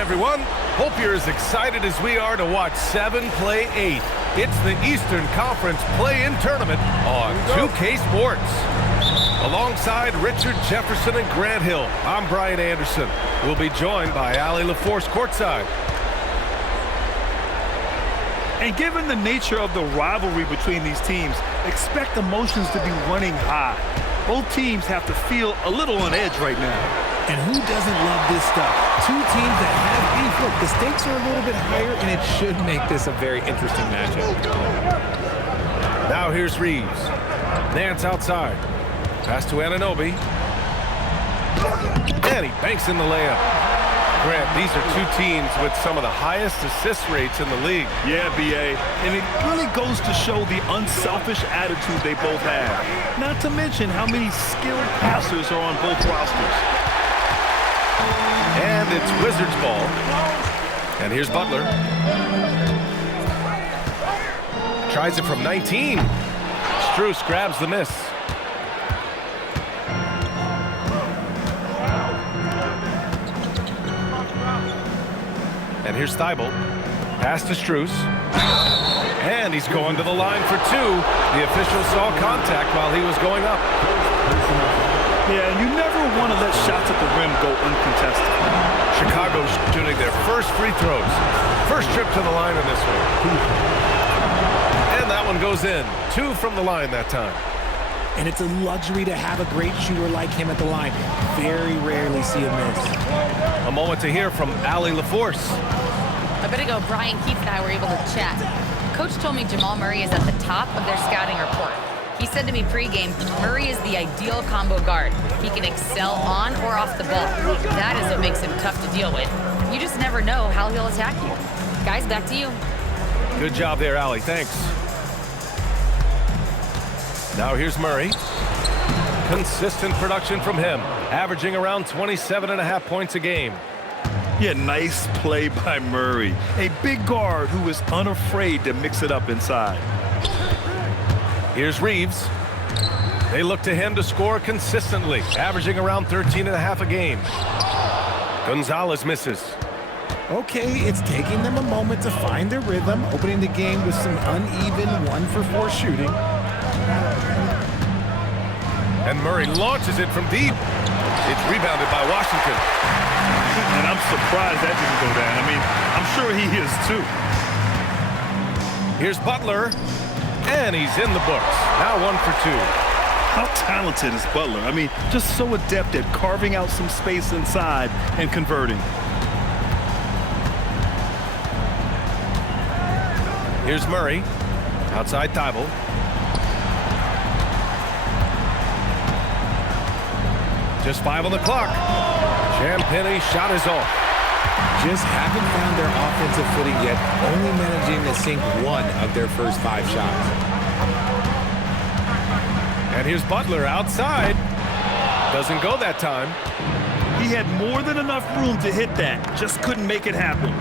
Everyone, hope you're as excited as we are to watch 7 play 8. It's the Eastern Conference play-in tournament on 2K Sports. Alongside Richard Jefferson and Grant Hill, I'm Brian Anderson. We'll be joined by Allie LaForce courtside. And given the nature of the rivalry between these teams, expect emotions to be running high. Both teams have to feel a little on edge right now. And who doesn't love this stuff? Two teams that have beef. Look, the stakes are a little bit higher, and it should make this a very interesting matchup. Now here's Reeves. Nance outside. Pass to Anunoby. And he banks in the layup. Grant, these are two teams with some of the highest assist rates in the league. Yeah, B.A. And it really goes to show the unselfish attitude they both have. Not to mention how many skilled passers are on both rosters. And it's Wizards ball. And here's Butler. Tries it from 19. Strus grabs the miss. And here's Thibault. Pass to Strus. And he's going to the line for two. The official saw contact while he was going up. Yeah, you never want to let shots at the rim go uncontested. Chicago's shooting their first free throws. First trip to the line in this one. And that one goes in. 2 from the line that time. And it's a luxury to have a great shooter like him at the line. Very rarely see a miss. A moment to hear from Allie LaForce. A bit ago, Brian Keith and I were able to chat. Coach told me Jamal Murray is at the top of their scouting report. He said to me pregame, Murray is the ideal combo guard. He can excel on or off the ball. That is what makes him tough to deal with. You just never know how he'll attack you. Guys, back to you. Good job there, Allie. Thanks. Now here's Murray. Consistent production from him, averaging around 27.5 points a game. Yeah, nice play by Murray. A big guard who is unafraid to mix it up inside. Here's Reeves. They look to him to score consistently, averaging around 13.5 a game. Gonzalez misses. Okay, it's taking them a moment to find their rhythm, opening the game with some uneven 1-for-4 shooting. And Murray launches it from deep. It's rebounded by Washington. And I'm surprised that didn't go down. I mean, I'm sure he is too. Here's Butler. And he's in the books. Now 1 for 2. How talented is Butler? I mean, just so adept at carving out some space inside and converting. Here's Murray. Outside Thibault. Just 5 on the clock. Champagne's shot is off. Just haven't found their offensive footing yet, only managing to sink 1 of their first 5 shots. And here's Butler outside. Doesn't go that time. He had more than enough room to hit that. Just couldn't make it happen.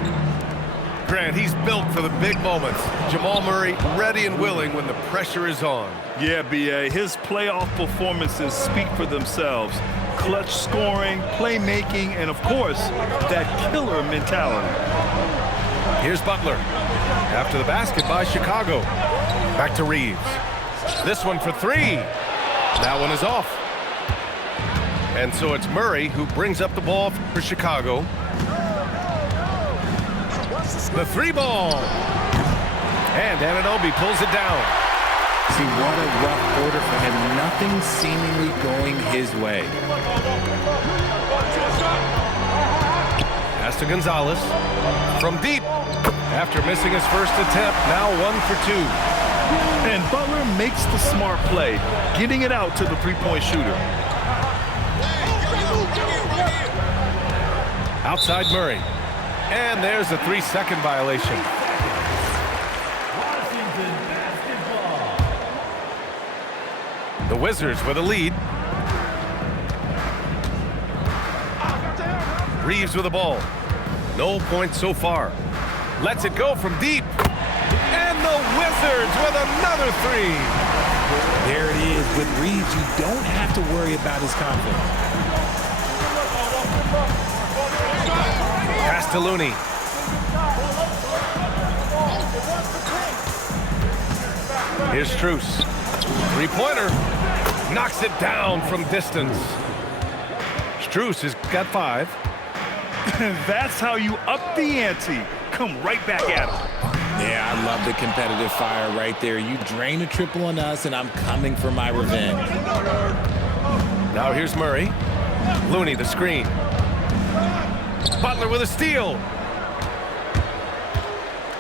Grant, he's built for the big moments. Jamal Murray ready and willing when the pressure is on. Yeah, B.A. His playoff performances speak for themselves. Clutch scoring, playmaking, and of course, that killer mentality. Here's Butler. After the basket by Chicago. Back to Reeves. This one for 3. That one is off. And so it's Murray who brings up the ball for Chicago. The 3 ball. And Anunoby pulls it down. See, what a rough quarter for him. Nothing seemingly going his way. Pass to Gonzalez. From deep. After missing his first attempt, now 1 for 2. And Butler makes the smart play, getting it out to the three-point shooter. Outside Murray. And there's a 3-second violation. The Wizards with a lead. Reeves with the ball. No points so far. Lets it go from deep. And the Wizards with another 3. There it is. With Reeves, you don't have to worry about his confidence. Pass to Looney. Here's Strus. Three-pointer. Knocks it down from distance. Strus has got 5. That's how you up the ante. Come right back at him. Yeah, I love the competitive fire right there. You drain a triple on us, and I'm coming for my revenge. Now here's Murray. Looney, the screen. Butler with a steal.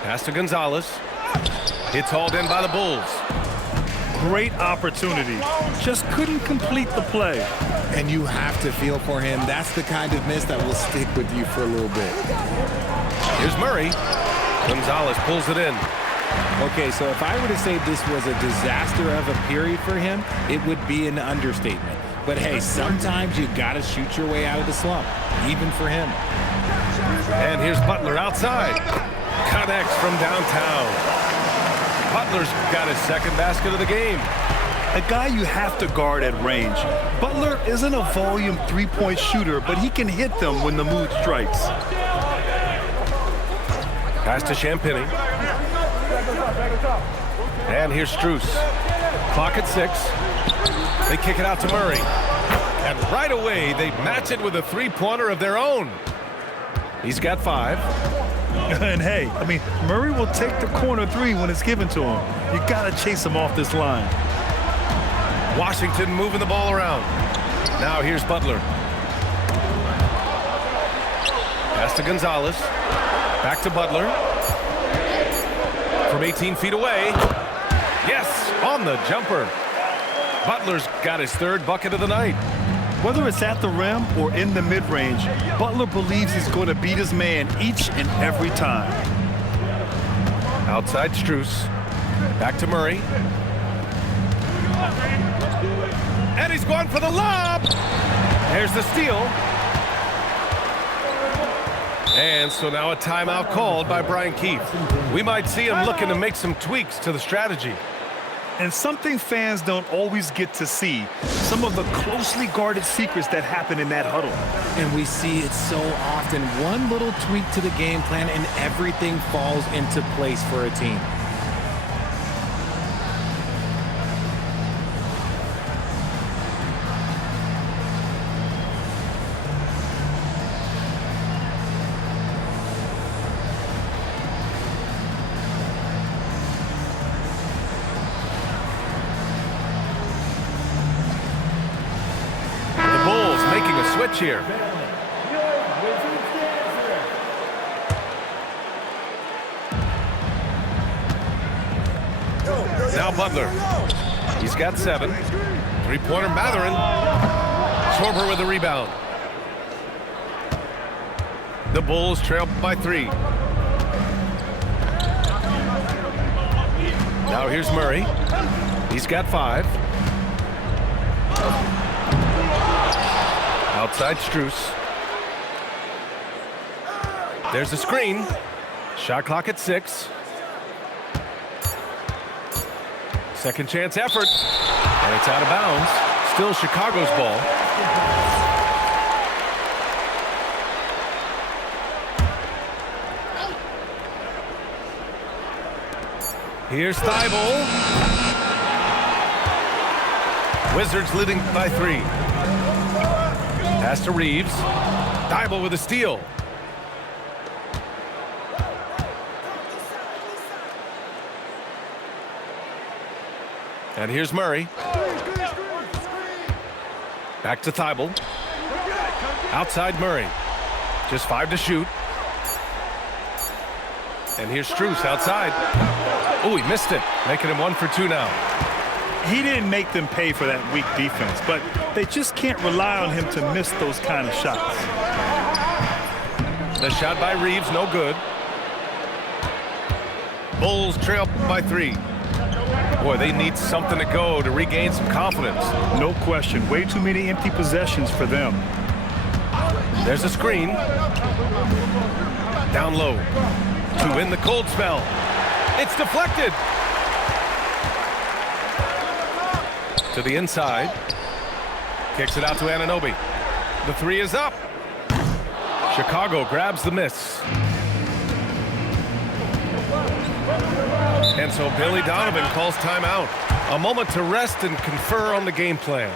Pass to Gonzalez. It's hauled in by the Bulls. Great opportunity. Just couldn't complete the play. And you have to feel for him. That's the kind of miss that will stick with you for a little bit. Here's Murray. Gonzalez pulls it in. Okay, so if I were to say this was a disaster of a period for him, it would be an understatement. But hey, sometimes you gotta shoot your way out of the slump, even for him. And here's Butler outside. Connects from downtown. Butler's got his second basket of the game. A guy you have to guard at range. Butler isn't a volume three-point shooter, but he can hit them when the mood strikes. Pass to Champagny. And here's Strus. Clock at 6. They kick it out to Murray. And right away, they match it with a three-pointer of their own. He's got 5. And hey, I mean, Murray will take the corner 3 when it's given to him. You gotta chase him off this line. Washington moving the ball around. Now here's Butler. Pass to Gonzalez. Back to Butler. From 18 feet away. Yes, on the jumper. Butler's got his 3rd bucket of the night. Whether it's at the rim or in the mid-range, Butler believes he's going to beat his man each and every time. Outside Strus. Back to Murray. And he's going for the lob. There's the steal. And so now a timeout called by Brian Keefe. We might see him looking to make some tweaks to the strategy. And something fans don't always get to see, some of the closely guarded secrets that happen in that huddle. And we see it so often. One little tweak to the game plan and everything falls into place for a team. Switch here. Now Butler. He's got 7. Three-pointer Matherin. Schwarber with the rebound. The Bulls trail by 3. Now here's Murray. He's got 5. Outside Strus. There's a screen. Shot clock at 6. Second chance effort. And it's out of bounds. Still Chicago's ball. Here's Thibault. Wizards leading by 3. Pass to Reeves. Thibault with a steal. And here's Murray. Back to Thibault. Outside Murray. Just 5 to shoot. And here's Strus outside. Oh, he missed it. Making him 1 for 2 now. He didn't make them pay for that weak defense, but they just can't rely on him to miss those kind of shots. The shot by Reeves, no good. Bulls trail by 3. Boy, they need something to go to regain some confidence. No question. Way too many empty possessions for them. There's a screen. Down low. To win the cold spell. It's deflected. To the inside. Kicks it out to Anunoby. The 3 is up. Chicago grabs the miss. And so Billy Donovan calls timeout. A moment to rest and confer on the game plan.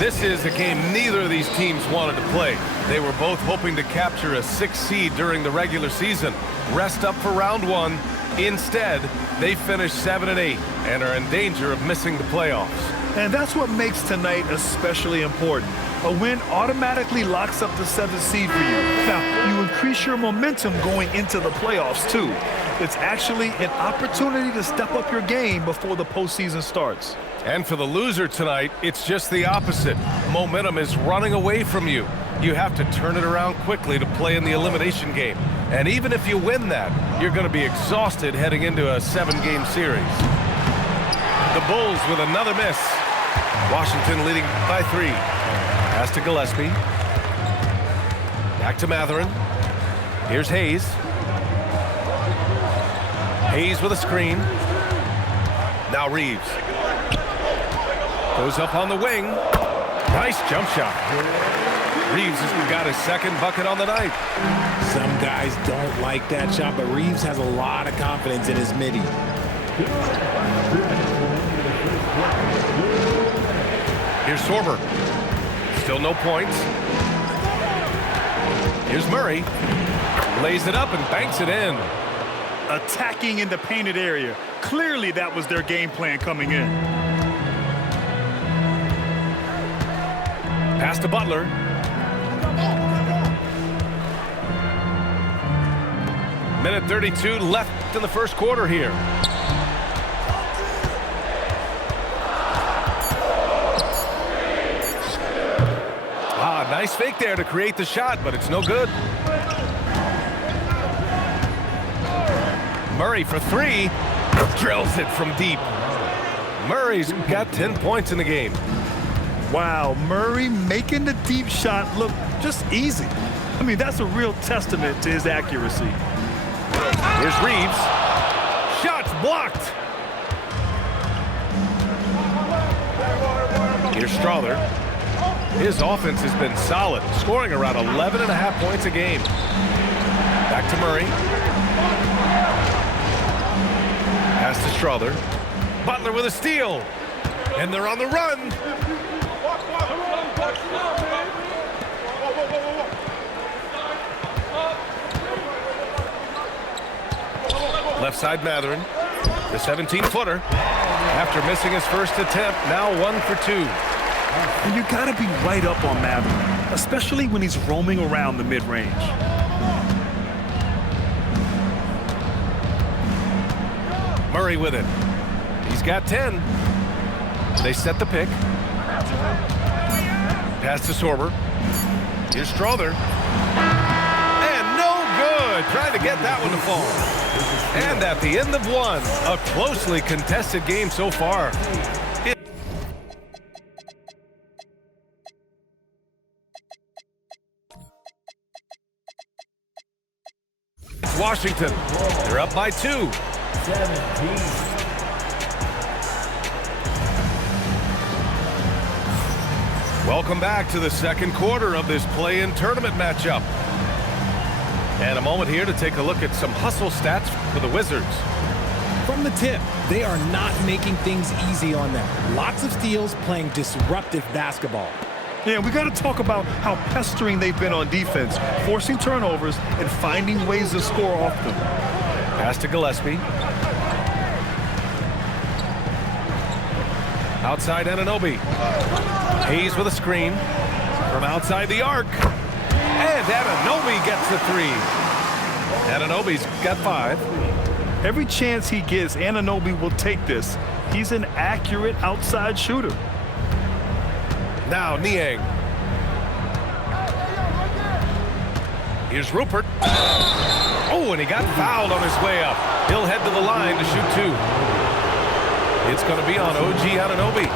This is a game neither of these teams wanted to play. They were both hoping to capture a 6th seed during the regular season. Rest up for round 1. Instead, they finished 7-8 and are in danger of missing the playoffs. And that's what makes tonight especially important. A win automatically locks up the 7th seed for you. Now, you increase your momentum going into the playoffs, too. It's actually an opportunity to step up your game before the postseason starts. And for the loser tonight, it's just the opposite. Momentum is running away from you. You have to turn it around quickly to play in the elimination game. And even if you win that, you're going to be exhausted heading into a 7-game series. The Bulls with another miss. Washington leading by 3. Pass to Gillespie. Back to Matherin. Here's Hayes. Hayes with a screen. Now Reeves. Goes up on the wing. Nice jump shot. Reeves has got his 2nd bucket on the night. Some guys don't like that shot, but Reeves has a lot of confidence in his midi. Here's Sorber. Still no points. Here's Murray. Lays it up and banks it in. Attacking in the painted area. Clearly that was their game plan coming in. Pass to Butler. Minute 32 left in the first quarter here. Nice fake there to create the shot, but it's no good. Murray for 3. Drills it from deep. Murray's got 10 points in the game. Wow, Murray making the deep shot look just easy. I mean, that's a real testament to his accuracy. Here's Reeves. Shots blocked. Here's Strother. His offense has been solid, scoring around 11.5 points a game. Back to Murray. Pass to Strother. Butler with a steal. And they're on the run. Left side Matherin. The 17-footer. After missing his first attempt, now 1 for 2. And you got to be right up on Matherin, especially when he's roaming around the mid-range. Murray with it. He's got 10. They set the pick. Pass to Sorber. Here's Strother. And no good. Trying to get that one to fall. And at the end of 1, a closely contested game so far. Washington, they're up by 2. 17. Welcome back to the second quarter of this play-in tournament matchup. And a moment here to take a look at some hustle stats for the Wizards. From the tip, they are not making things easy on them. Lots of steals, playing disruptive basketball. Yeah, we got to talk about how pestering they've been on defense, forcing turnovers and finding ways to score off them. Pass to Gillespie. Outside Anunoby. Hayes with a screen from outside the arc. And Anunoby gets the 3. Anunoby's got 5. Every chance he gets, Anunoby will take this. He's an accurate outside shooter. Now Niang. Here's Rupert. Oh, and he got fouled on his way up. He'll head to the line to shoot 2. It's going to be on OG Anunoby.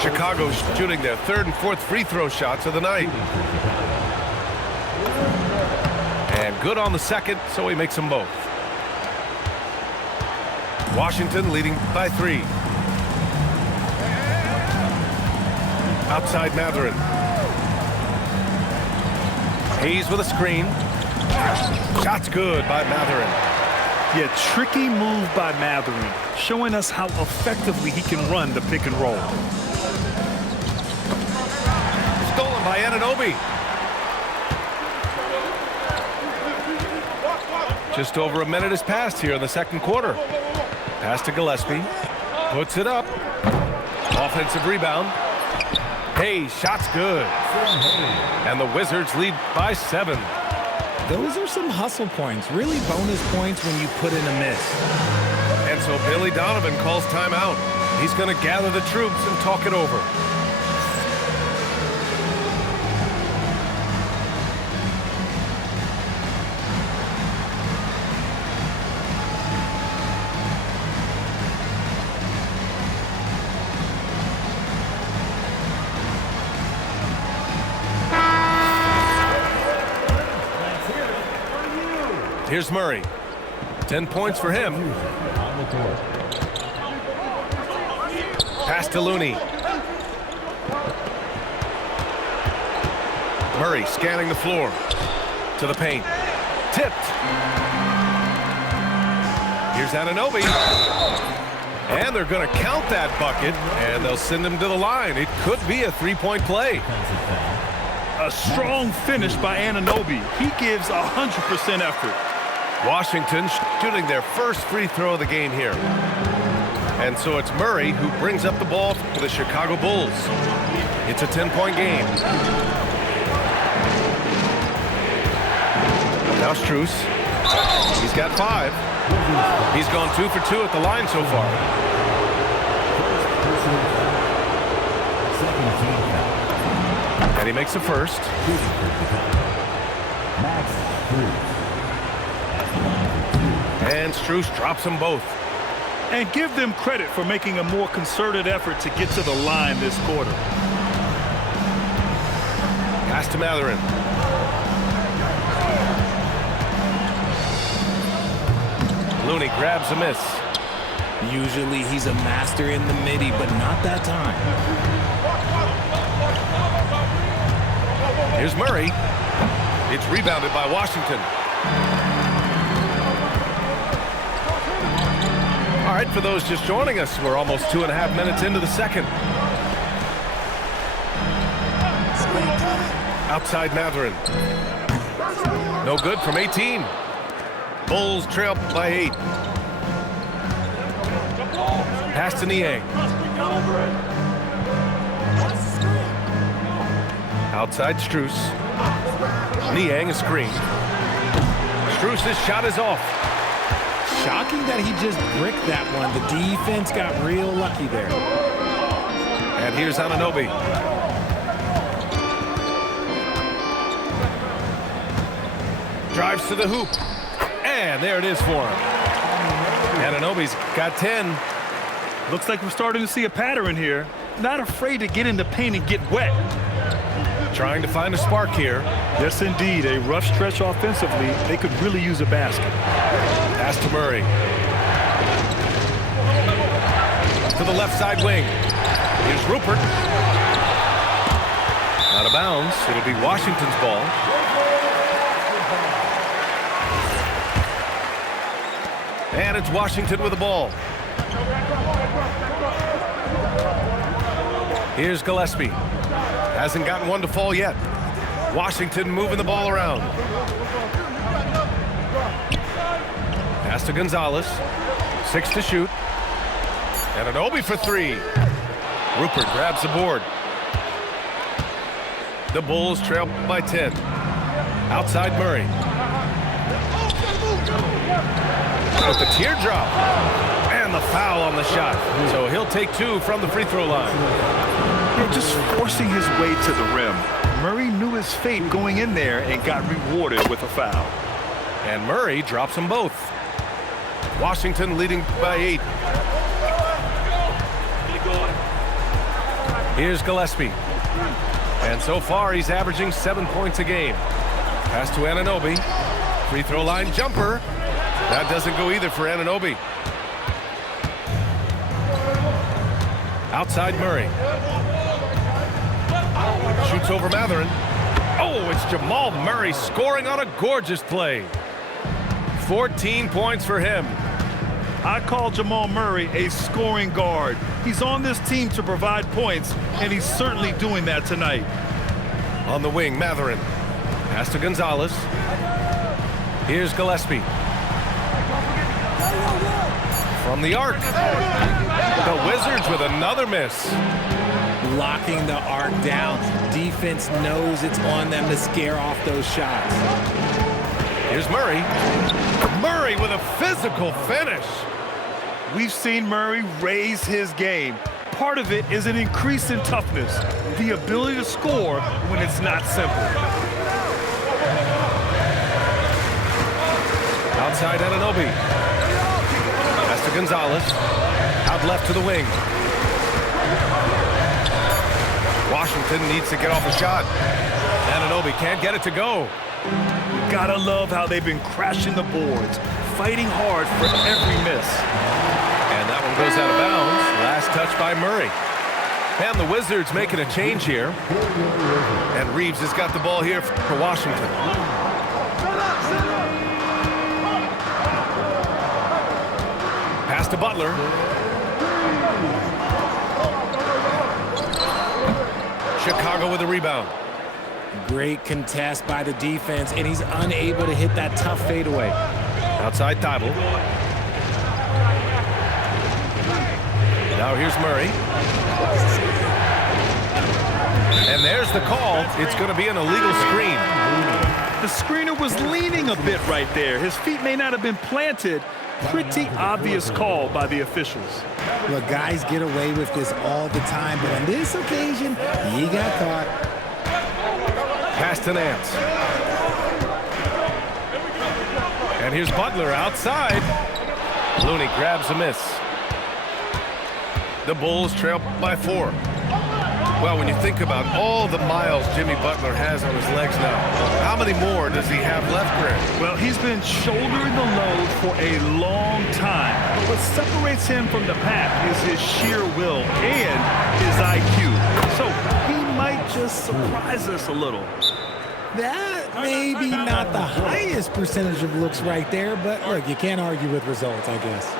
Chicago's shooting their 3rd and 4th free throw shots of the night. And good on the 2nd, so he makes them both. Washington leading by 3. Outside Matherin. Hayes with a screen. Shot's good by Matherin. Yeah, tricky move by Matherin, showing us how effectively he can run the pick and roll. Stolen by Anunoby. Just over a minute has passed here in the second quarter. Pass to Gillespie. Puts it up. Offensive rebound. Hey, shot's good. And the Wizards lead by 7. Those are some hustle points, really bonus points when you put in a miss. And so Billy Donovan calls timeout. He's going to gather the troops and talk it over. Here's Murray. 10 points for him. Pass to Looney. Murray scanning the floor. To the paint. Tipped. Here's Anunoby. And they're going to count that bucket, and they'll send him to the line. It could be a three-point play. A strong finish by Anunoby. He gives 100% effort. Washington shooting their first free throw of the game here. And so it's Murray who brings up the ball for the Chicago Bulls. It's a 10-point game. Now Strus. He's got 5. He's gone 2 for 2 at the line so far. And he makes the first. And Strus drops them both. And give them credit for making a more concerted effort to get to the line this quarter. Pass to Matherin. Looney grabs a miss. Usually he's a master in the midi, but not that time. Here's Murray. It's rebounded by Washington. All right, for those just joining us, we're almost 2.5 minutes into the second. Outside Matherin. No good from 18. Bulls trail by 8. Pass to Niang. Outside Strus. Niang a screen. Strus' shot is off. Shocking that he just bricked that one. The defense got real lucky there. And here's Anunoby. Drives to the hoop. And there it is for him. Anunoby's got 10. Looks like we're starting to see a pattern here. Not afraid to get in the paint and get wet. Trying to find a spark here. Yes, indeed. A rough stretch offensively. They could really use a basket. Pass to Murray. To the left side wing. Here's Rupert. Out of bounds. It'll be Washington's ball. And it's Washington with the ball. Here's Gillespie. Hasn't gotten one to fall yet. Washington moving the ball around. Pass to Gonzalez. 6 to shoot. Anunoby for 3. Rupert grabs the board. The Bulls trail by 10. Outside Murray. With the teardrop. And the foul on the shot. So he'll take 2 from the free throw line. Yeah, just forcing his way to the rim. Murray knew his fate going in there and got rewarded with a foul. And Murray drops them both. Washington leading by 8. Here's Gillespie. And so far, he's averaging 7 points a game. Pass to Anunoby. Free throw line jumper. That doesn't go either for Anunoby. Outside Murray. Shoots over Matherin. Oh, it's Jamal Murray scoring on a gorgeous play. 14 points for him. I call Jamal Murray a scoring guard. He's on this team to provide points, and he's certainly doing that tonight. On the wing, Matherin. Pass to Gonzalez. Here's Gillespie. From the arc. The Wizards with another miss. Locking the arc down. Defense knows it's on them to scare off those shots. Here's Murray. Murray with a physical finish. We've seen Murray raise his game. Part of it is an increase in toughness, the ability to score when it's not simple. Outside Anunoby. Pass to Gonzalez. Out left to the wing. Washington needs to get off a shot. Anunoby can't get it to go. Gotta love how they've been crashing the boards, fighting hard for every miss. And that one goes out of bounds. Last touch by Murray. And the Wizards making a change here. And Reeves has got the ball here for Washington. Pass to Butler. Chicago with a rebound. Great contest by the defense, and he's unable to hit that tough fadeaway. Outside Thibault. Now here's Murray. And there's the call. It's going to be an illegal screen. The screener was leaning a bit right there. His feet may not have been planted. Pretty obvious call by the officials. Look, guys get away with this all the time, but on this occasion, he got caught. Pass to Nance. And here's Butler outside. Looney grabs a miss. The Bulls trail by 4. Well, when you think about all the miles Jimmy Butler has on his legs now, how many more does he have left, Grant? Well, he's been shouldering the load for a long time. But what separates him from the pack is his sheer will and his IQ. So he might just surprise us a little. That may be not the highest percentage of looks right there, but look, you can't argue with results, I guess.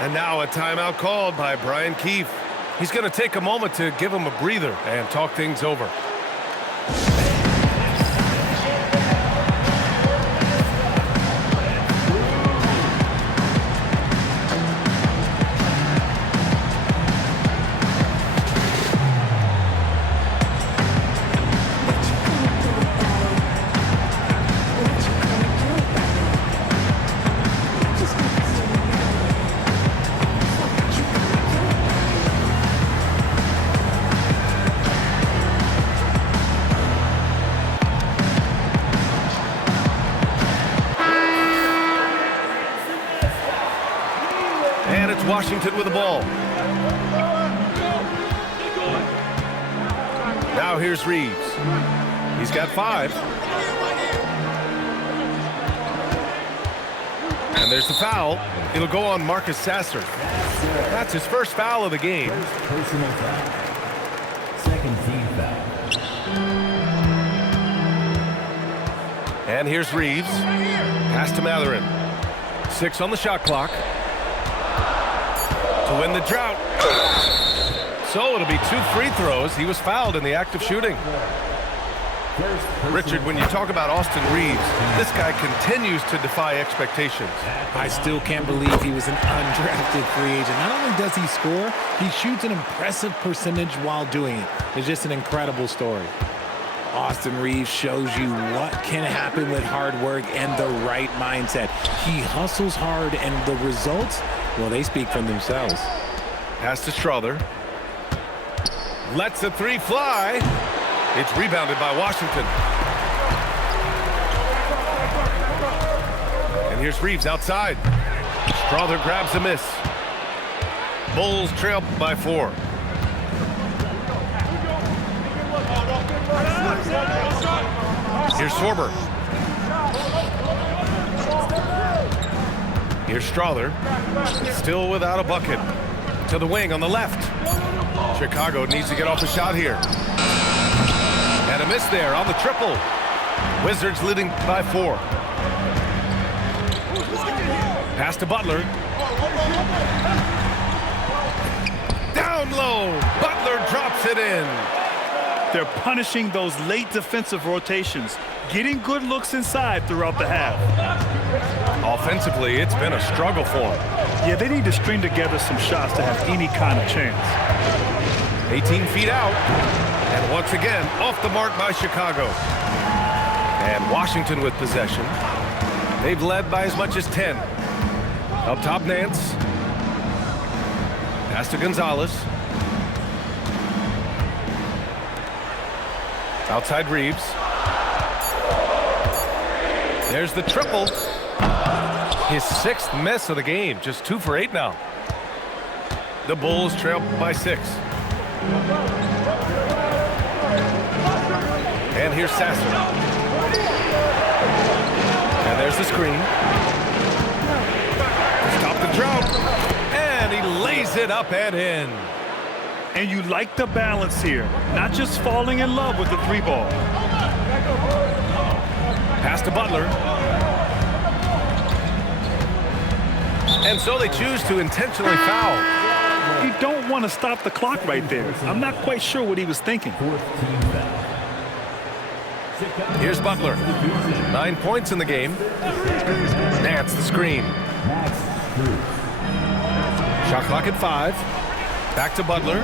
And now a timeout called by Brian Keefe. He's going to take a moment to give him a breather and talk things over. Washington with the ball. Now here's Reeves. He's got 5. And there's the foul. It'll go on Marcus Sasser. That's his first foul of the game. Personal foul. Second team foul. And here's Reeves. Pass to Matherin. 6 on the shot clock. To win the drought. So it'll be 2 free throws. He was fouled in the act of shooting. Richard, when you talk about Austin Reeves, this guy continues to defy expectations. I still can't believe he was an undrafted free agent. Not only does he score, he shoots an impressive percentage while doing it. It's just an incredible story. Austin Reeves shows you what can happen with hard work and the right mindset. He hustles hard, and the results, well, they speak for themselves. Pass to Strother. Lets the 3 fly. It's rebounded by Washington. And here's Reeves outside. Strother grabs a miss. Bulls trail by 4. Here's Sorber. Here's Strother. Still without a bucket. To the wing on the left. Chicago needs to get off a shot here. And a miss there on the triple. Wizards leading by 4. Pass to Butler. Down low. Butler drops it in. They're punishing those late defensive rotations, getting good looks inside throughout the half. Offensively, it's been a struggle for them. Yeah, they need to string together some shots to have any kind of chance. 18 feet out. And once again, off the mark by Chicago. And Washington with possession. They've led by as much as 10. Up top, Nance. Pass to Gonzalez. Outside Reeves. There's the triple. His 6th miss of the game. Just 2 for 8 now. The Bulls trail by 6. And here's Sasser. And there's the screen. Stop the drought. And he lays it up and in. And you like the balance here, not just falling in love with the 3-ball. Pass to Butler. And so they choose to intentionally foul. You don't want to stop the clock right there. I'm not quite sure what he was thinking. Here's Butler. 9 points in the game. Nance the screen. Shot clock at 5. Back to Butler.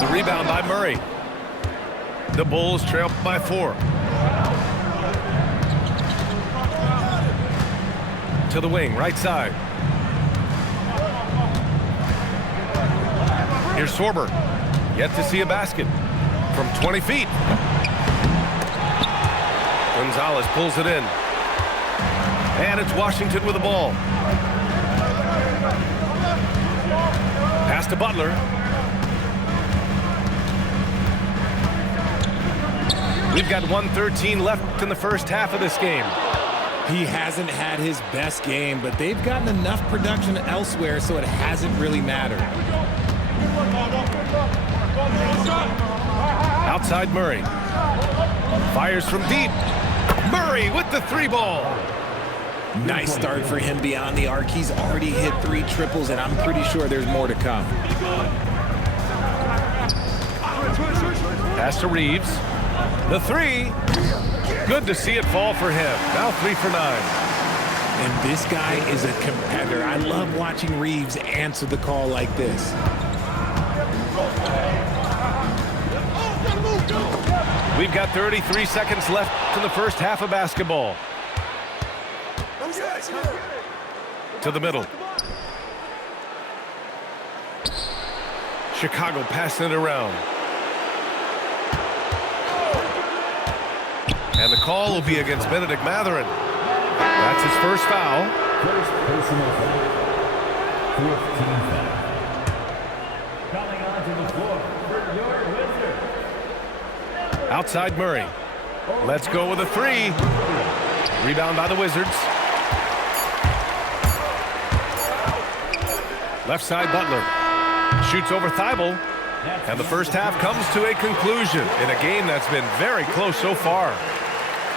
The rebound by Murray. The Bulls trail by 4. To the wing, right side. Here's Sorber. Yet to see a basket. From 20 feet. Gonzalez pulls it in. And it's Washington with the ball. Pass to Butler. We've got 1:13 left in the first half of this game. He hasn't had his best game, but they've gotten enough production elsewhere, so it hasn't really mattered. Outside Murray. Fires from deep. Murray with the 3-ball. Nice start for him beyond the arc. He's already hit 3 triples, and I'm pretty sure there's more to come. Pass to Reeves. The 3. Good to see it fall for him. Now 3 for 9. And this guy is a competitor. I love watching Reeves answer the call like this. We've got 33 seconds left in the first half of basketball. To the middle. Chicago passing it around. And the call will be against Benedict Mathurin. That's his first foul. First personal foul. 4th team foul. Coming onto the floor for your Wizards. Outside Murray. Let's go with a 3. Rebound by the Wizards. Left side Butler. Shoots over Thibault. And the first half comes to a conclusion in a game that's been very close so far.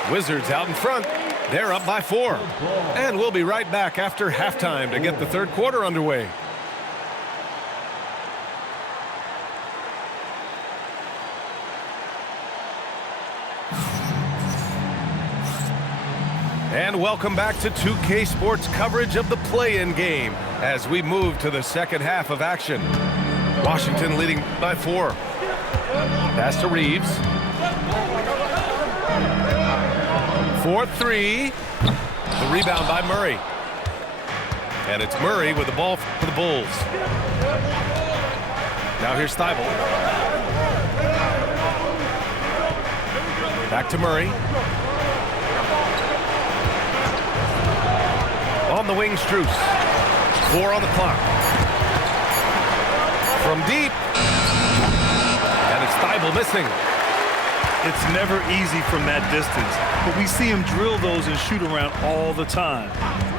Wizards out in front. They're up by 4. And we'll be right back after halftime to get the third quarter underway. And welcome back to 2K Sports coverage of the play-in game as we move to the second half of action. Washington leading by 4. Pass to Reeves. 4-3. The rebound by Murray. And it's Murray with the ball for the Bulls. Now here's Thibault. Back to Murray. On the wing, Strus. 4 on the clock. From deep. And it's Thibault missing. It's never easy from that distance, but we see him drill those and shoot around all the time.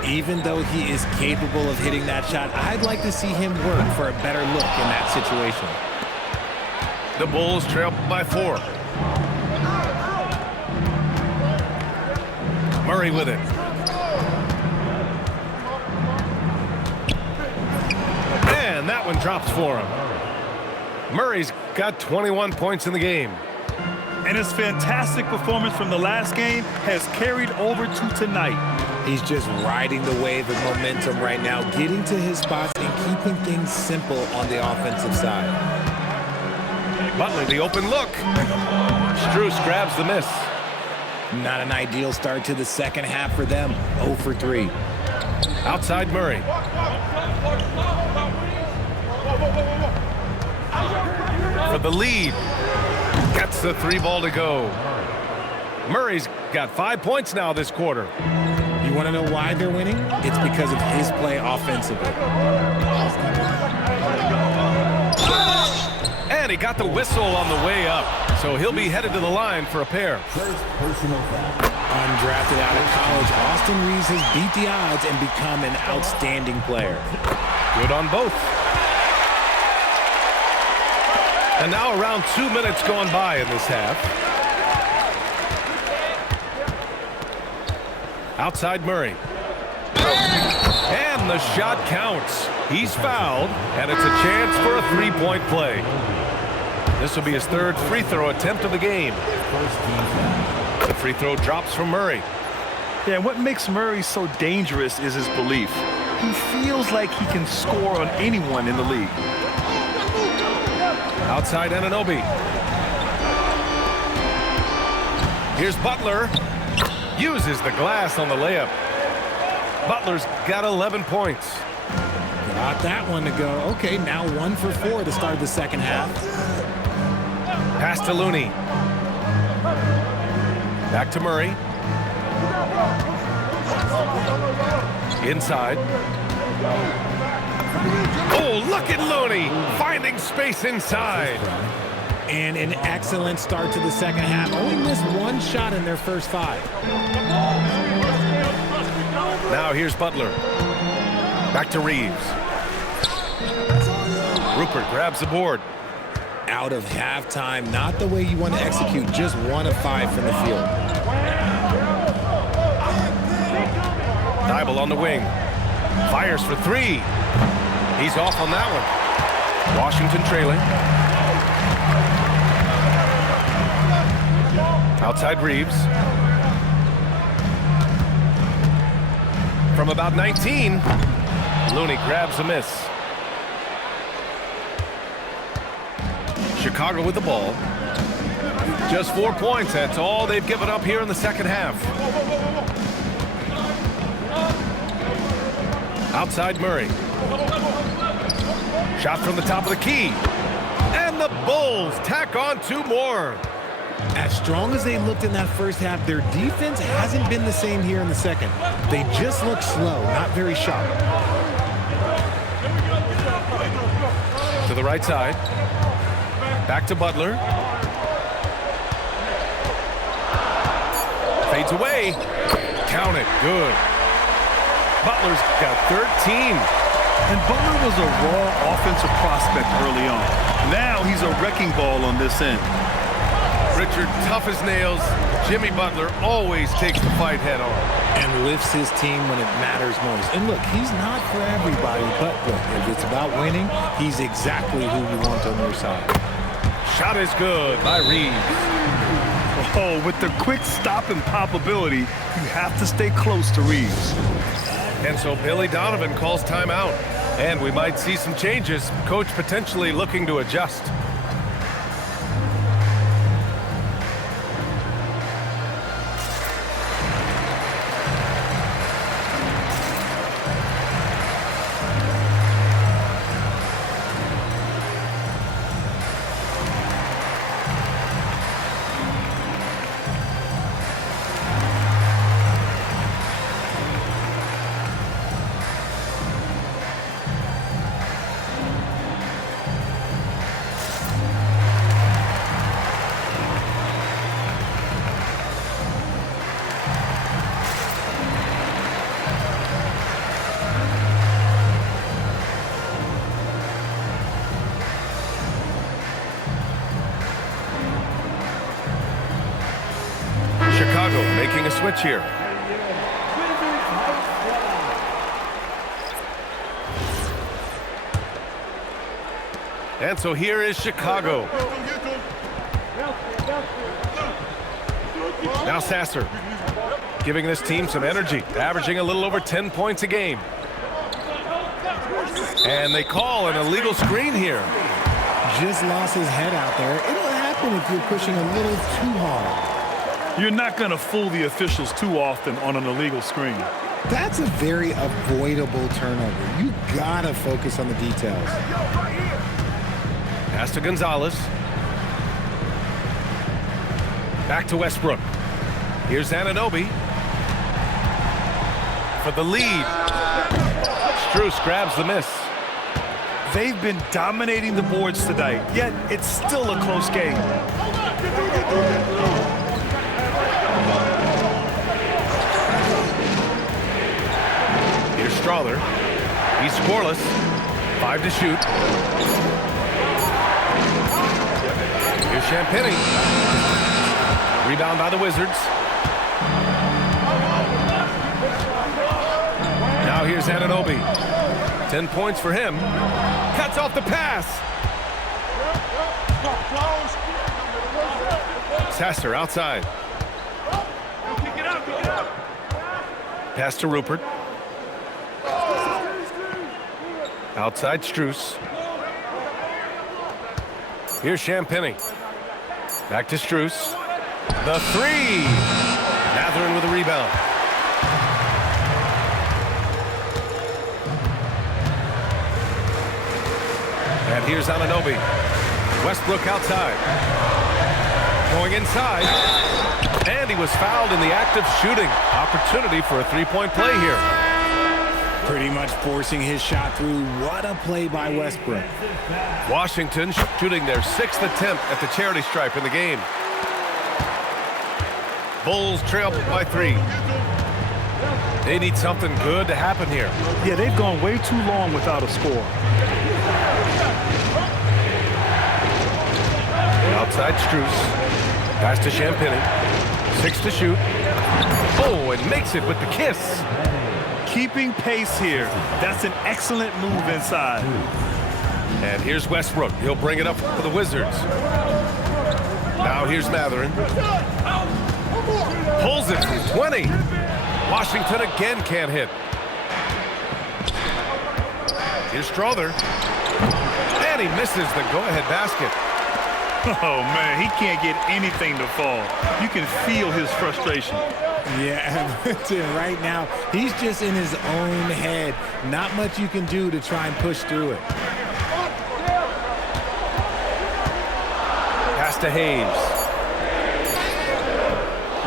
Even though he is capable of hitting that shot, I'd like to see him work for a better look in that situation. The Bulls trail by 4. Murray with it. And that one drops for him. Murray's got 21 points in the game. And his fantastic performance from the last game has carried over to tonight. He's just riding the wave of momentum right now, getting to his spots and keeping things simple on the offensive side. Butler, the open look. Strus grabs the miss. Not an ideal start to the second half for them. 0 for 3. Outside Murray. For the lead. Gets the 3 ball to go. Murray's got 5 points now this quarter. You want to know why they're winning? It's because of his play offensively. And he got the whistle on the way up. So he'll be headed to the line for a pair. First personal foul. Undrafted out of college, Austin Reeves has beat the odds and become an outstanding player. Good on both. And now around 2 minutes gone by in this half. Outside Murray. And the shot counts. He's fouled, and it's a chance for a 3-point play. This will be his 3rd free throw attempt of the game. The free throw drops from Murray. Yeah, and what makes Murray so dangerous is his belief. He feels like he can score on anyone in the league. Outside Anunoby. Here's Butler. Uses the glass on the layup. Butler's got 11 points. Got that one to go. Okay, now 1 for 4 to start the second half. Pass to Looney. Back to Murray. Inside. Oh, look at Looney finding space inside. And an excellent start to the second half. Only missed 1 shot in their first 5. Now here's Butler. Back to Reeves. Rupert grabs the board. Out of halftime, not the way you want to execute, just 1 of 5 from the field. Dybel on the wing. Fires for 3. He's off on that one. Washington trailing. Outside Reeves. From about 19, Looney grabs a miss. Chicago with the ball. Just 4 points. That's all they've given up here in the second half. Outside Murray. Shot from the top of the key. And the Bulls tack on 2 more. As strong as they looked in that first half, their defense hasn't been the same here in the second. They just look slow, not very sharp. To the right side. Back to Butler. Fades away. Count it. Good. Butler's got 13. And Butler was a raw offensive prospect early on. Now he's a wrecking ball on this end. Richard, tough as nails. Jimmy Butler always takes the fight head on. And lifts his team when it matters most. And look, he's not for everybody, but look, if it's about winning, he's exactly who you want on your side. Shot is good by Reeves. Oh, with the quick stop and pop ability, you have to stay close to Reeves. And so Billy Donovan calls timeout. And we might see some changes. Coach potentially looking to adjust. Chicago making a switch here. And so here is Chicago. Now Sasser, giving this team some energy, averaging a little over 10 points a game. And they call an illegal screen here. Just lost his head out there. It'll happen if you're pushing a little too hard. You're not going to fool the officials too often on an illegal screen. That's a very avoidable turnover. You gotta focus on the details. Pass to Gonzalez. Back to Westbrook. Here's Anunoby for the lead. Strus grabs the miss. They've been dominating the boards tonight, yet it's still a close game. Here's Strawther. He's scoreless. 5 to shoot. Here's Champagny. Rebound by the Wizards. Now here's Anunoby. 10 points for him. Cuts off the pass. Sasser outside. Pass to Rupert. Outside Strus. Here's Champagny. Back to Strus. The three. Mathurin with a rebound. And here's Anunoby. Westbrook outside. Going inside. And he was fouled in the act of shooting. Opportunity for a three-point play here. Pretty much forcing his shot through. What a play by Westbrook. Washington shooting their 6th attempt at the charity stripe in the game. Bulls trail by 3. They need something good to happen here. Yeah, they've gone way too long without a score. Outside Strus. Pass to Champagny. 6 to shoot. Oh, and makes it with the kiss. Keeping pace here. That's an excellent move inside. And here's Westbrook. He'll bring it up for the Wizards. Now here's Mathurin. Pulls it from 20. Washington again can't hit. Here's Strawther. And he misses the go-ahead basket. Oh, man, he can't get anything to fall. You can feel his frustration. Yeah, right now, he's just in his own head. Not much you can do to try and push through it. Pass to Hayes.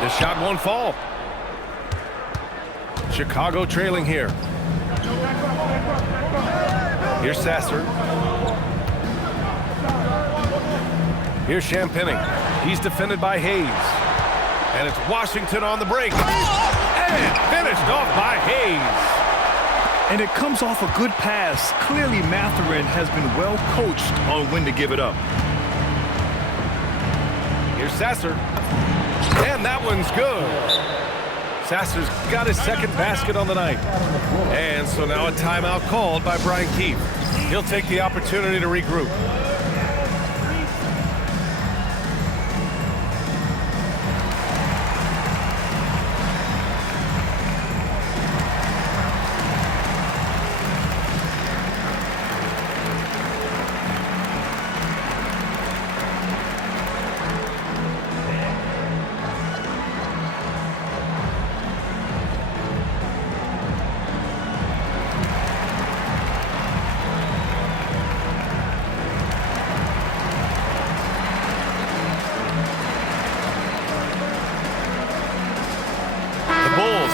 The shot won't fall. Chicago trailing here. Here's Sasser. Here's Champagny. He's defended by Hayes. And it's Washington on the break. And finished off by Hayes. And it comes off a good pass. Clearly, Mathurin has been well coached on when to give it up. Here's Sasser. And that one's good. Sasser's got his 2nd basket on the night. And so now a timeout called by Brian Keefe. He'll take the opportunity to regroup.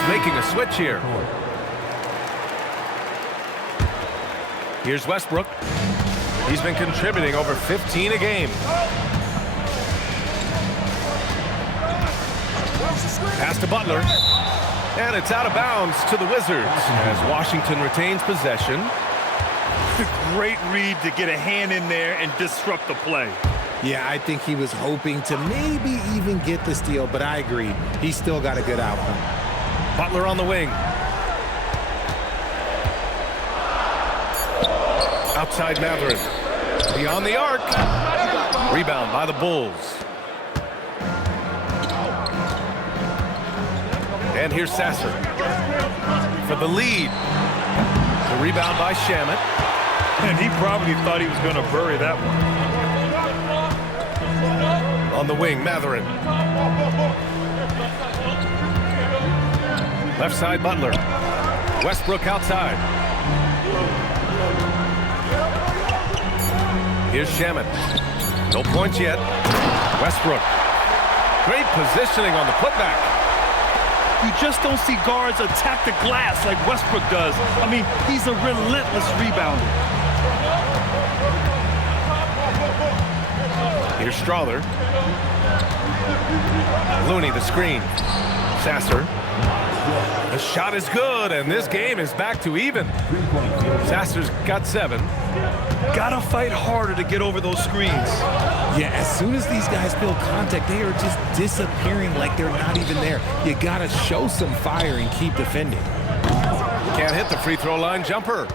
Making a switch here. Here's Westbrook. He's been contributing over 15 a game. Pass to Butler. And it's out of bounds to the Wizards as Washington retains possession. Great read to get a hand in there and disrupt the play. Yeah, I think he was hoping to maybe even get the steal, but I agree. He still got a good outcome. Butler on the wing. Outside Matherin. Beyond the arc. Rebound by the Bulls. And here's Sasser for the lead. The rebound by Shamet. And he probably thought he was going to bury that one. On the wing, Matherin. Left side, Butler. Westbrook outside. Here's Shamet. No points yet. Westbrook. Great positioning on the putback. You just don't see guards attack the glass like Westbrook does. I mean, he's a relentless rebounder. Here's Strawther. Looney, the screen. Sasser. The shot is good, and this game is back to even. Sasser's got 7. Gotta fight harder to get over those screens. Yeah, as soon as these guys feel contact, they are just disappearing like they're not even there. You gotta show some fire and keep defending. Can't hit the free throw line jumper.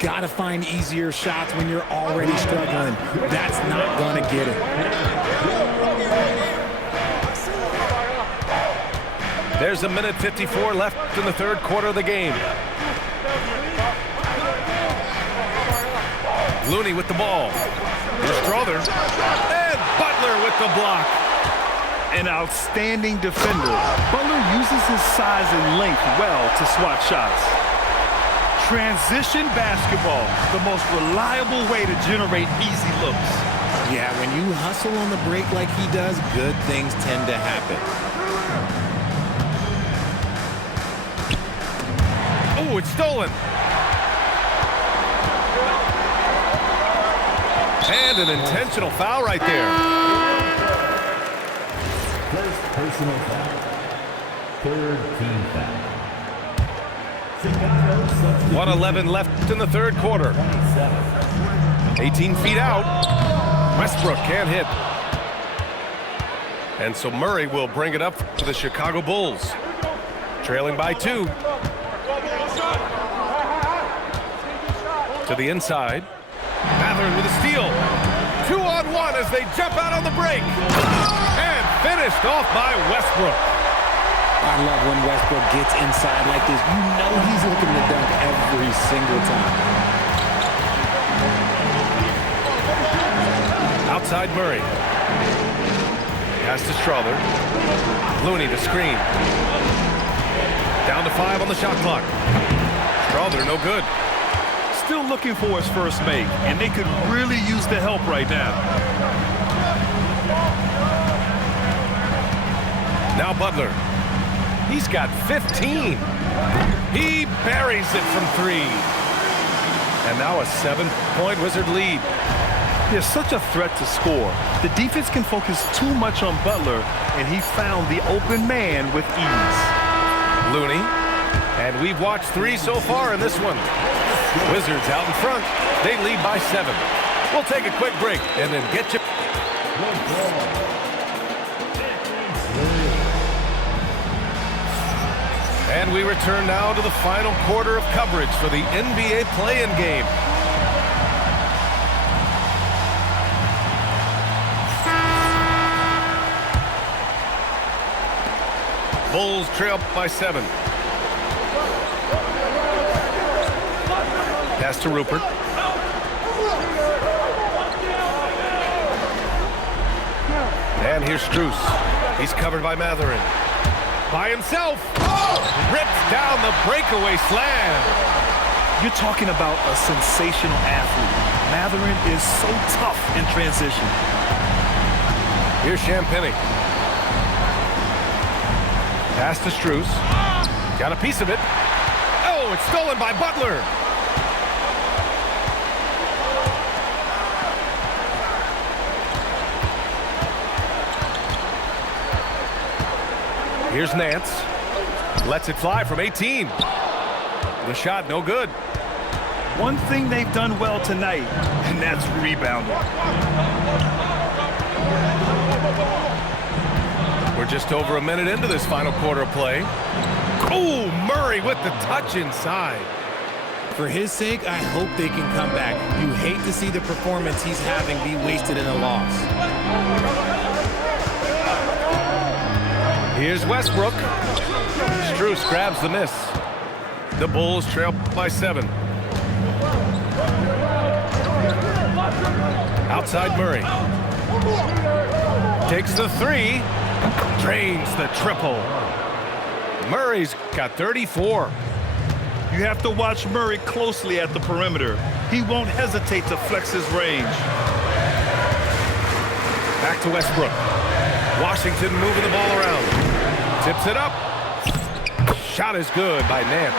Gotta find easier shots when you're already struggling. That's not gonna get it. There's a minute 54 left in the third quarter of the game. Looney with the ball. Here's Strawther. And Butler with the block. An outstanding defender. Butler uses his size and length well to swat shots. Transition basketball, the most reliable way to generate easy looks. Yeah, when you hustle on the break like he does, good things tend to happen. Oh, it's stolen. And an intentional foul right there. First personal foul. Third team foul. Chicago substitute. 1:11 left in the third quarter. 18 feet out. Westbrook can't hit. And so Murray will bring it up to the Chicago Bulls. Trailing by 2. To the inside. Matherin with a steal. 2-on-1 as they jump out on the break. And finished off by Westbrook. I love when Westbrook gets inside like this. You know he's looking to dunk every single time. Outside Murray. Pass to Strawther. Looney the screen. Down to 5 on the shot clock. Strawther no good. Still looking for his first make, and they could really use the help right now. Now Butler. He's got 15. He buries it from 3. And now a 7-point Wizard lead. They're such a threat to score. The defense can focus too much on Butler, and he found the open man with ease. Looney. And we've watched 3 so far in this one. Wizards out in front. They lead by 7. We'll take a quick break and then get you. And we return now to the final quarter of coverage for the NBA play-in game. Bulls trail by 7. Pass to Rupert. And here's Strus. He's covered by Matherin. By himself. Rips down the breakaway slam. You're talking about a sensational athlete. Matherin is so tough in transition. Here's Champagnie. Pass to Strus. Got a piece of it. Oh, it's stolen by Butler. Here's Nance. Lets it fly from 18. The shot no good. One thing they've done well tonight, and that's rebounding. Just over a minute into this final quarter of play. Oh, Murray with the touch inside. For his sake, I hope they can come back. You hate to see the performance he's having be wasted in a loss. Here's Westbrook. Strus grabs the miss. The Bulls trail by 7. Outside Murray. Takes the 3. Drains the triple. Murray's got 34. You have to watch Murray closely at the perimeter. He won't hesitate to flex his range. Back to Westbrook. Washington moving the ball around. Tips it up. Shot is good by Nance.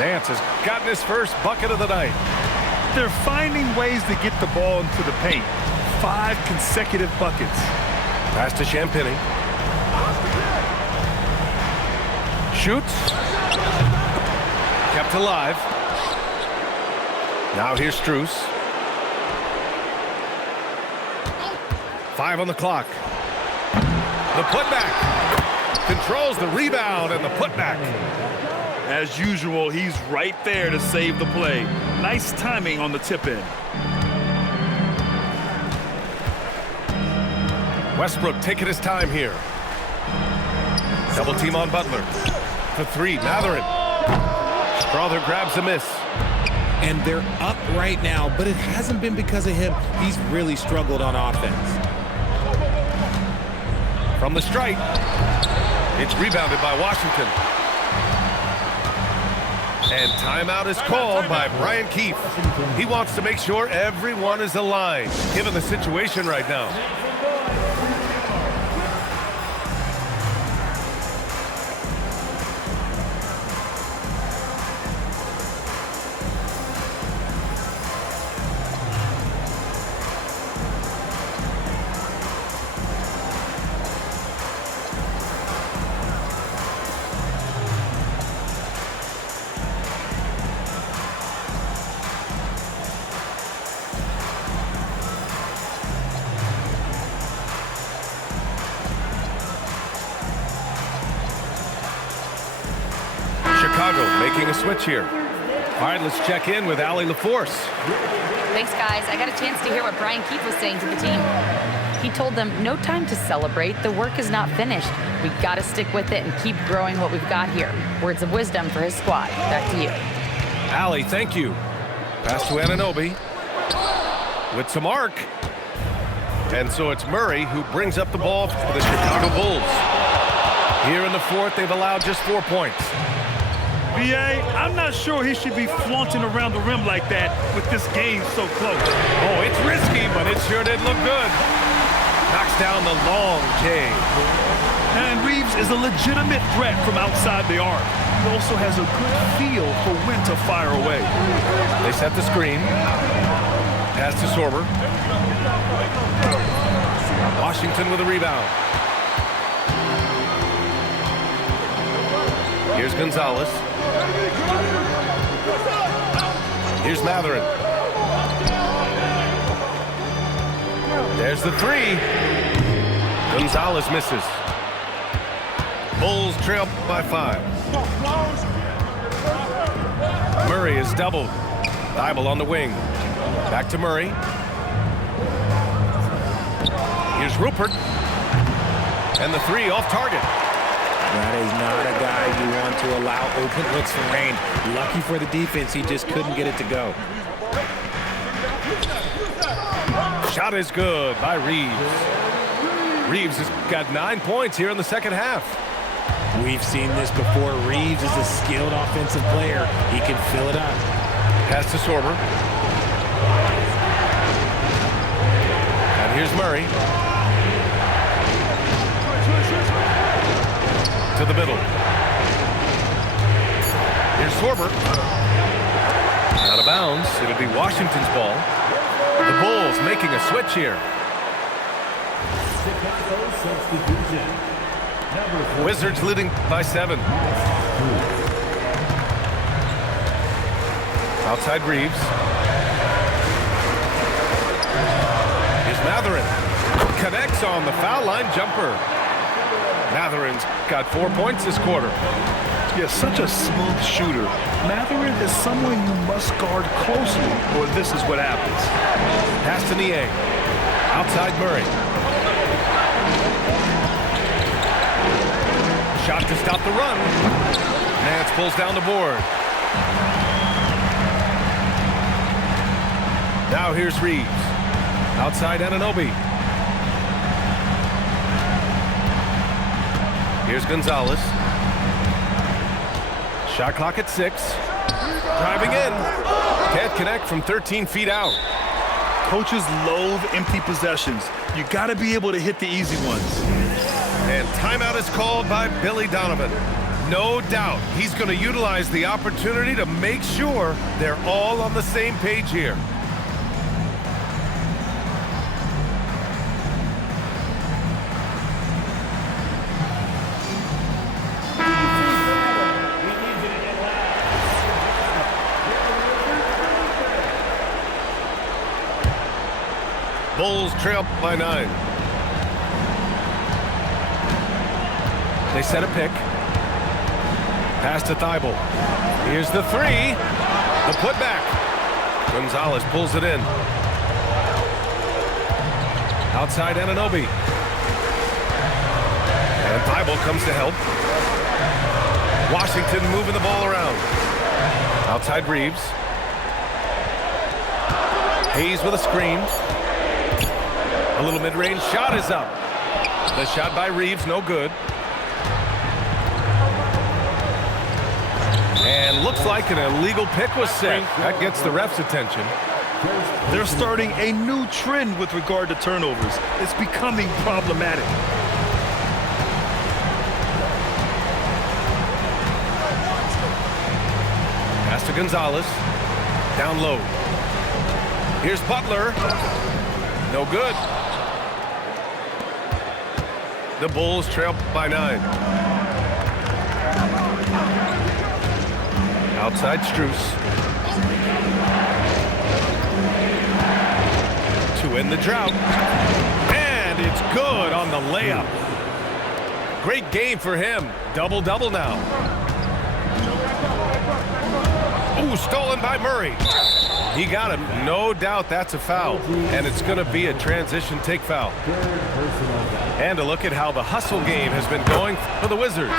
Nance has gotten his first bucket of the night. They're finding ways to get the ball into the paint. 5 consecutive buckets. Pass to Champagny. Shoots. Kept alive. Now here's Strus. 5 on the clock. The putback. Controls the rebound and the putback. As usual, he's right there to save the play. Nice timing on the tip-in. Westbrook taking his time here. Double team on Butler. For 3, Matherin. Strother grabs a miss. And they're up right now, but it hasn't been because of him. He's really struggled on offense. From the strike. It's rebounded by Washington. And timeout is called by Brian Keefe. He wants to make sure everyone is aligned, given the situation right now. Chicago making a switch here. All right, let's check in with Allie LaForce. Thanks, guys. I got a chance to hear what Brian Keefe was saying to the team. He told them, no time to celebrate. The work is not finished. We got to stick with it and keep growing what we've got here. Words of wisdom for his squad. Back to you. Allie, thank you. Pass to Anunoby. With some arc. And so it's Murray who brings up the ball for the Chicago Bulls. Here in the 4th, they've allowed just 4 points. B.A., I'm not sure he should be flaunting around the rim like that with this game so close. Oh, it's risky, but it sure did look good. Knocks down the long J. And Reeves is a legitimate threat from outside the arc. He also has a good feel for when to fire away. They set the screen. Pass to Sorber. Washington with a rebound. Here's Gonzalez. Here's Matherin. There's the 3. Gonzalez misses. Bulls trail by 5. Murray is doubled. Thibault on the wing. Back to Murray. Here's Rupert. And the 3 off target. That is not a guy you want to allow open looks for rain. Lucky for the defense, he just couldn't get it to go. Shot is good by Reeves. Reeves has got 9 points here in the second half. We've seen this before. Reeves is a skilled offensive player. He can fill it up. Pass to Sorber. And here's Murray. To the middle. Here's Sorber. Out of bounds. It'll be Washington's ball. The Bulls making a switch here. Chicago substitution. Wizards leading by 7. Outside Reeves. Here's Matherin. Connects on the foul line jumper. Matherin's got 4 points this quarter. Yeah, such a smooth shooter. Matherin is someone you must guard closely, or this is what happens. Pass to Nie. Outside Murray. Shot to stop the run. Nance pulls down the board. Now here's Reeves. Outside Anunoby. Here's Gonzalez. Shot clock at 6. Driving in. Can't connect from 13 feet out. Coaches loathe empty possessions. You got to be able to hit the easy ones. And timeout is called by Billy Donovan. No doubt he's going to utilize the opportunity to make sure they're all on the same page here. Bulls trail by 9. They set a pick. Pass to Thibault. Here's the 3. The putback. Gonzalez pulls it in. Outside Anunoby. And Thibault comes to help. Washington moving the ball around. Outside Reeves. Hayes with a screen. A little mid-range shot is up. The shot by Reeves, no good. And looks like an illegal pick was set. That gets the ref's attention. They're starting a new trend with regard to turnovers. It's becoming problematic. Pass to Gonzalez. Down low. Here's Butler. No good. The Bulls trail by 9. Outside Strus. To end the drought. And it's good on the layup. Great game for him. Double-double now. Ooh, stolen by Murray. He got him. No doubt that's a foul. And it's going to be a transition take foul. And a look at how the hustle game has been going for the Wizards.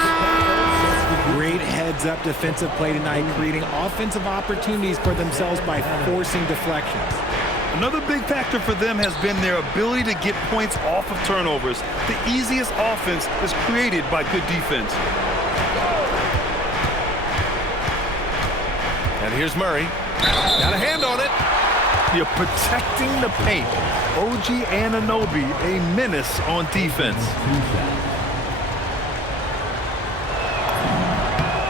Great heads-up defensive play tonight, creating offensive opportunities for themselves by forcing deflections. Another big factor for them has been their ability to get points off of turnovers. The easiest offense is created by good defense. And here's Murray. Got a hand on it. You're protecting the paint. OG Anunoby, a menace on defense.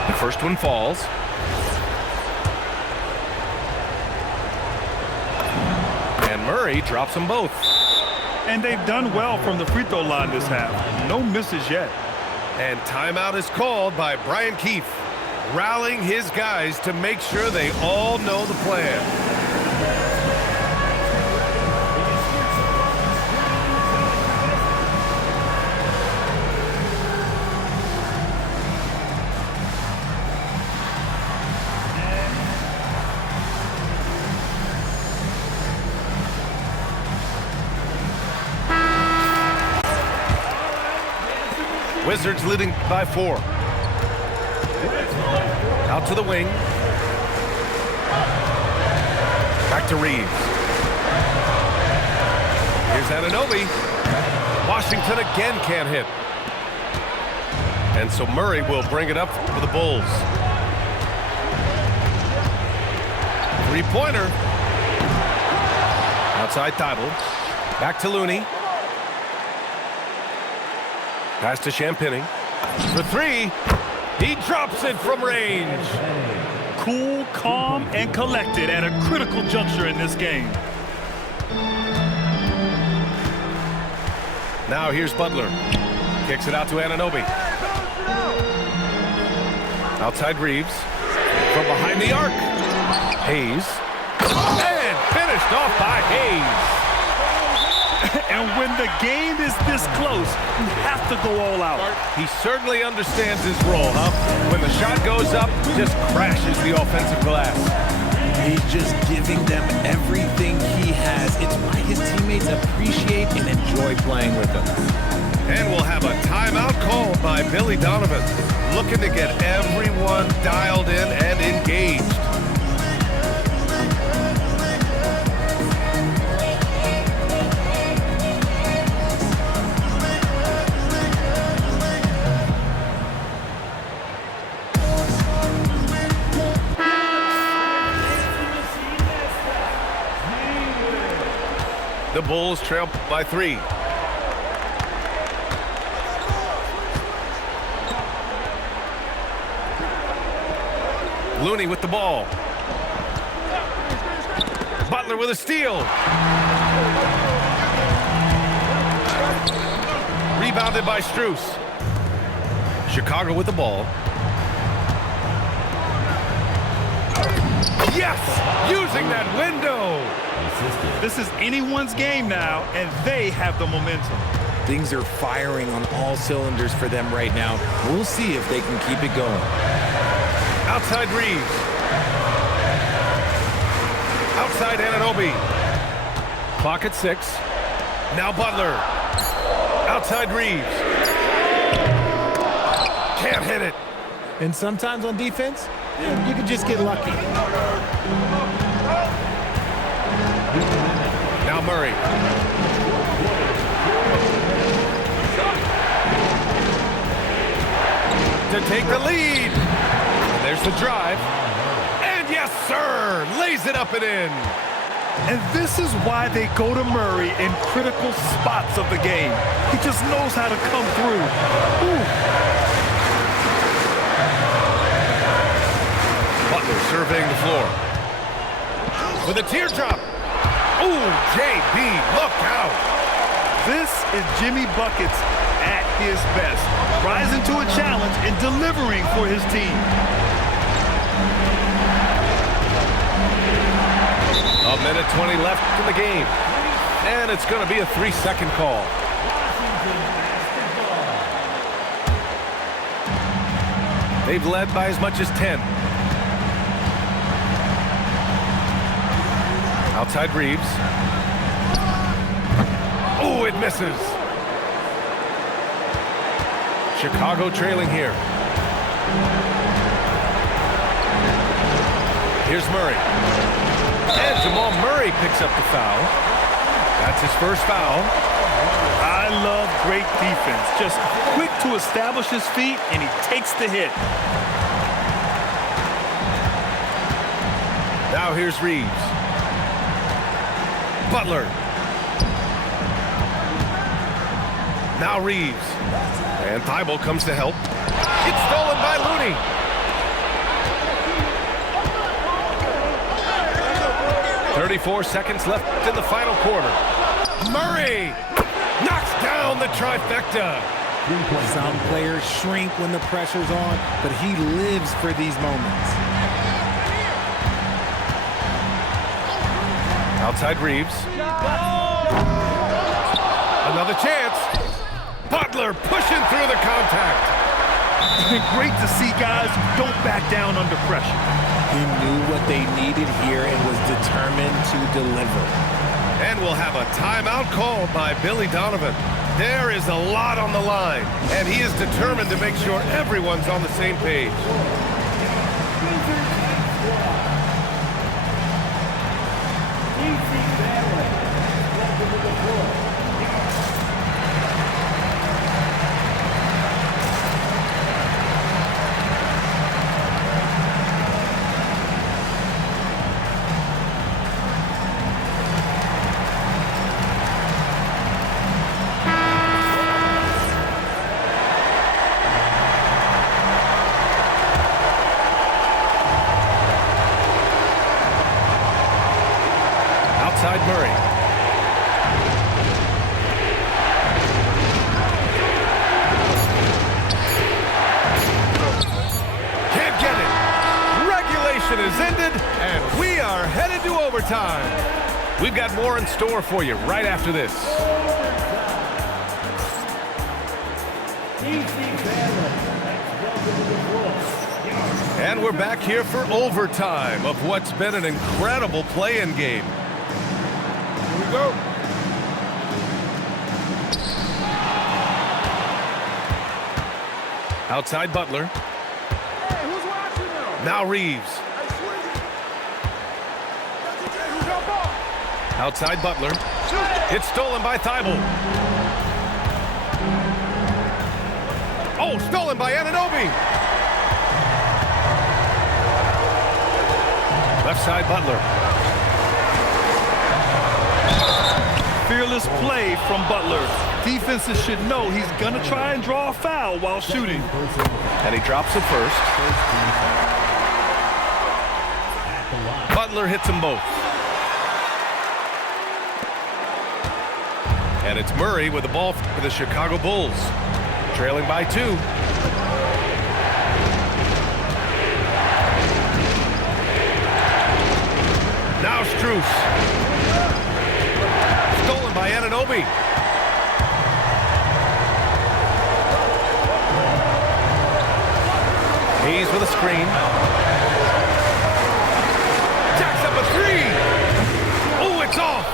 The first one falls. And Murray drops them both. And they've done well from the free throw line this half. No misses yet. And timeout is called by Brian Keefe, rallying his guys to make sure they all know the plan. Wizards leading by 4. Out to the wing. Back to Reeves. Here's Anunoby. Washington again can't hit. And so Murray will bring it up for the Bulls. Three-pointer. Outside Thibault. Back to Looney. Pass to Champagny. For 3. He drops it from range. Cool, calm, and collected at a critical juncture in this game. Now here's Butler. Kicks it out to Anunoby. Outside Reeves. From behind the arc. Hayes. And finished off by Hayes. And when the game is this close, you have to go all out. He certainly understands his role, huh? When the shot goes up, just crashes the offensive glass. He's just giving them everything he has. It's why his teammates appreciate and enjoy playing with him. And we'll have a timeout called by Billy Donovan, looking to get everyone dialed in and engaged. The Bulls trail by 3. Looney with the ball. Butler with a steal. Rebounded by Strus. Chicago with the ball. Yes! Using that window! This is anyone's game now, and they have the momentum. Things are firing on all cylinders for them right now. We'll see if they can keep it going. Outside Reeves. Outside Anunoby. Clock at 6. Now Butler. Outside Reeves. Can't hit it. And sometimes on defense, you can just get lucky. Now Murray. To take the lead. There's the drive. And yes, sir, lays it up and in. And this is why they go to Murray in critical spots of the game. He just knows how to come through. Ooh. Butler surveying the floor. With a teardrop. Ooh, JB, look out. This is Jimmy Buckets at his best, rising to a challenge and delivering for his team. A minute 20 left in the game. And it's going to be a 3-second call. They've led by as much as 10. Outside Reeves. Oh, it misses. Chicago trailing here. Here's Murray. And Jamal Murray picks up the foul. That's his first foul. I love great defense. Just quick to establish his feet, and he takes the hit. Now here's Reeves. Butler. Now Reeves. And Thibault comes to help. It's stolen by Looney. "34 seconds left in the final quarter. Murray knocks down the trifecta. Some players shrink when the pressure's on, but he lives for these moments. Outside Reeves. Another chance. Butler pushing through the contact. Great to see guys who don't back down under pressure. He knew what they needed here and was determined to deliver. And we'll have a timeout called by Billy Donovan. There is a lot on the line, and he is determined to make sure everyone's on the same page. Outside Murray. Can't get it. Regulation is ended, and we are headed to overtime. We've got more in store for you right after this. And we're back here for overtime of what's been an incredible play-in game. Here we go. Outside Butler. Now Reeves. Outside Butler. It's stolen by Thibault. Oh, stolen by Anunoby. Left side Butler. Fearless play from Butler. Defenses should know he's gonna try and draw a foul while shooting. And he drops it first. Butler hits them both. And it's Murray with the ball for the Chicago Bulls. Trailing by 2. Now Strus. Stolen by Anunoby. Hayes with a screen. Jacks up a 3. Oh, it's off.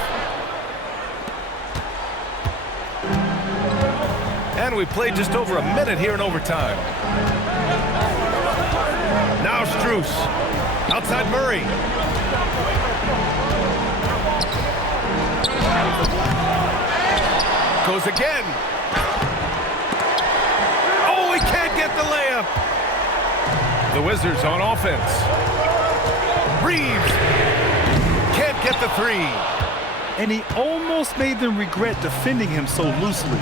And we played just over a minute here in overtime. Now Strus. Outside Murray. Goes again. Oh, he can't get the layup. The Wizards on offense. Reeves can't get the 3. And he almost made them regret defending him so loosely.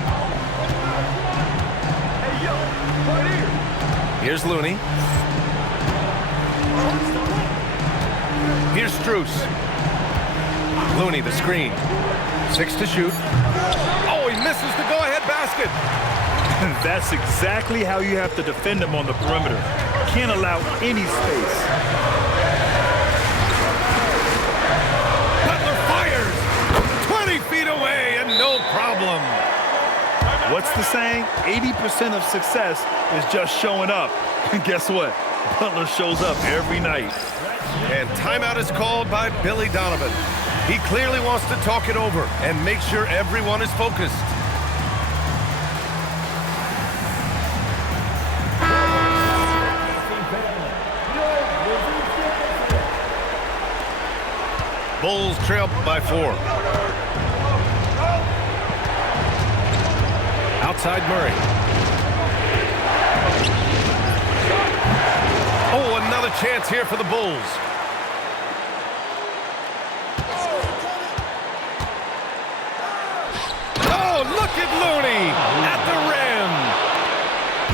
Here's Looney. Here's Strus. Looney, the screen. 6 to shoot. Oh, he misses the go-ahead basket. And that's exactly how you have to defend him on the perimeter. Can't allow any space. Butler fires. 20 feet away and no problem. What's the saying? 80% of success is just showing up. And guess what? Butler shows up every night. And timeout is called by Billy Donovan. He clearly wants to talk it over and make sure everyone is focused. Bulls trail by 4. Outside Murray. Oh, another chance here for the Bulls. Oh, look at Looney at the rim.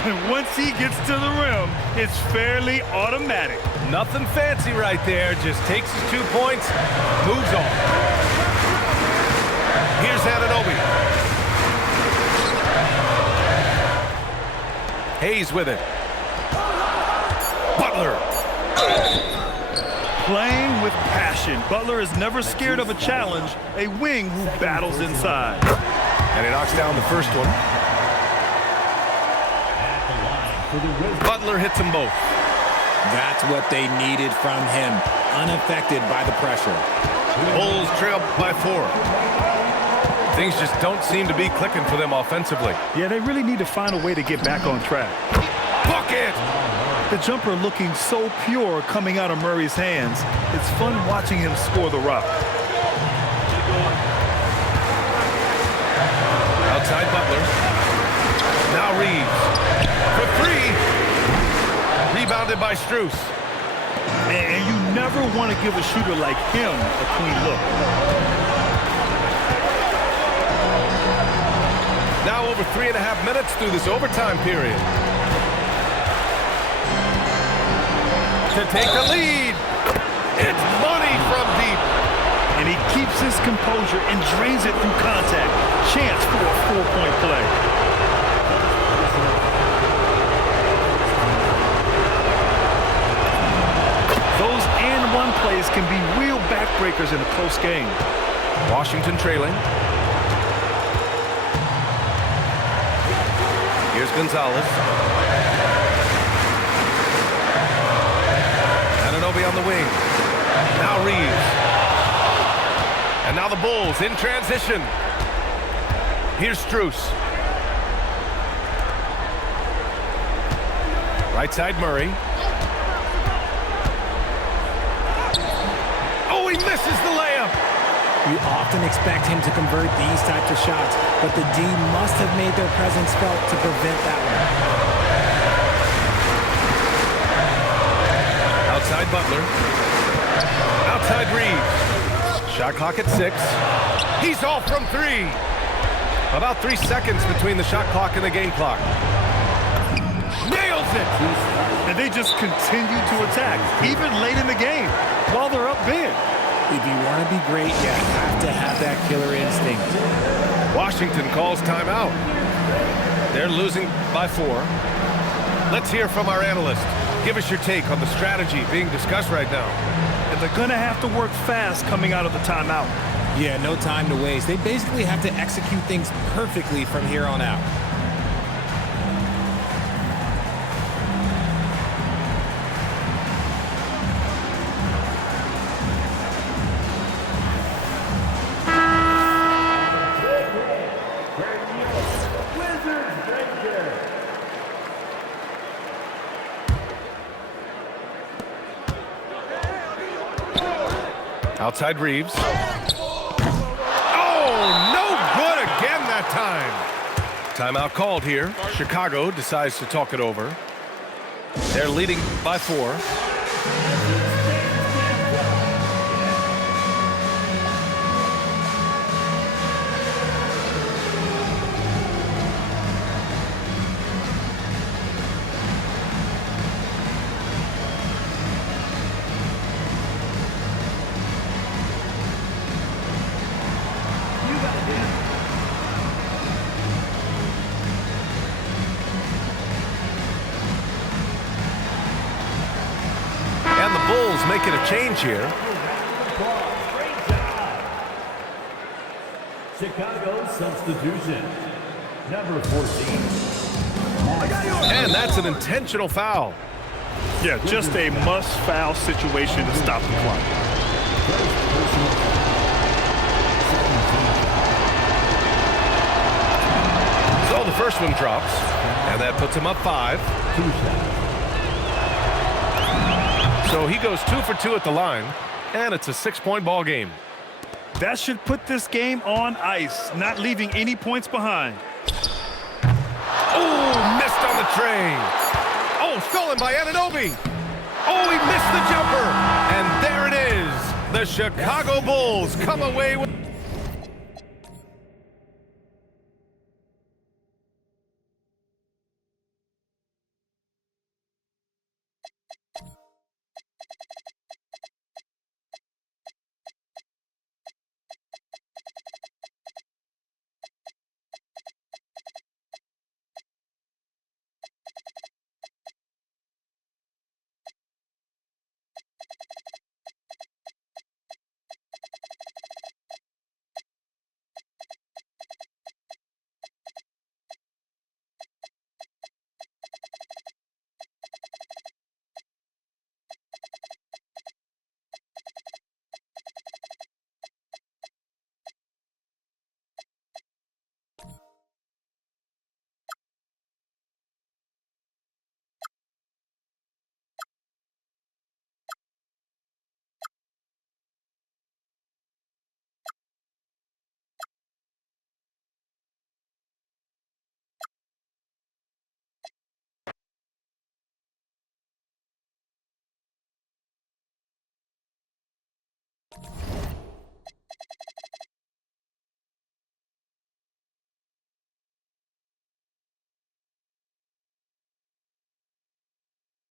And once he gets to the rim, it's fairly automatic. Nothing fancy right there. Just takes his 2 points, moves on. Here's Anunoby. Hayes with it. Butler. Playing with passion. Butler is never scared of a challenge, a wing who battles inside. And he knocks down the first one. Butler hits them both. That's what they needed from him. Unaffected by the pressure. Bulls trail by 4. Things just don't seem to be clicking for them offensively. Yeah, they really need to find a way to get back on track. Bucket! The jumper looking so pure coming out of Murray's hands. It's fun watching him score the rock. Outside Butler. Now Reeves. For 3. Rebounded by Strus. And you never want to give a shooter like him a clean look. Now over 3.5 minutes through this overtime period. To take the lead. It's money from deep. And he keeps his composure and drains it through contact. Chance for a 4-point play. Those and-one plays can be real backbreakers in a close game. Washington trailing. Here's Gonzalez. Ananobi on the wing. Now Reeves. And now the Bulls in transition. Here's Strus. Right side Murray. Oh, he misses the layup. You often expect him to convert these types of shots, but the D must have made their presence felt to prevent that one. Outside Butler. Outside Reeves. Shot clock at 6. He's off from 3. About 3 seconds between the shot clock and the game clock. Nails it! And they just continue to attack, even late in the game, while they're up big. If you want to be great, you have to have that killer instinct. Washington calls timeout. They're losing by 4. Let's hear from our analyst. Give us your take on the strategy being discussed right now. And they're going to have to work fast coming out of the timeout. Yeah, no time to waste. They basically have to execute things perfectly from here on out. Outside Reeves. Oh, no good again that time. Timeout called here. Chicago decides to talk it over. They're leading by 4. Bulls making a change here. Chicago substitution. Number 14. And that's an intentional foul. Yeah, just a must-foul situation to stop the clock. So the first one drops, and that puts him up 5. So he goes 2 for 2 at the line, and it's a 6-point ball game. That should put this game on ice, not leaving any points behind. Oh, missed on the train. Oh, stolen by Ananobi. Oh, he missed the jumper. And there it is. The Chicago Bulls come away with...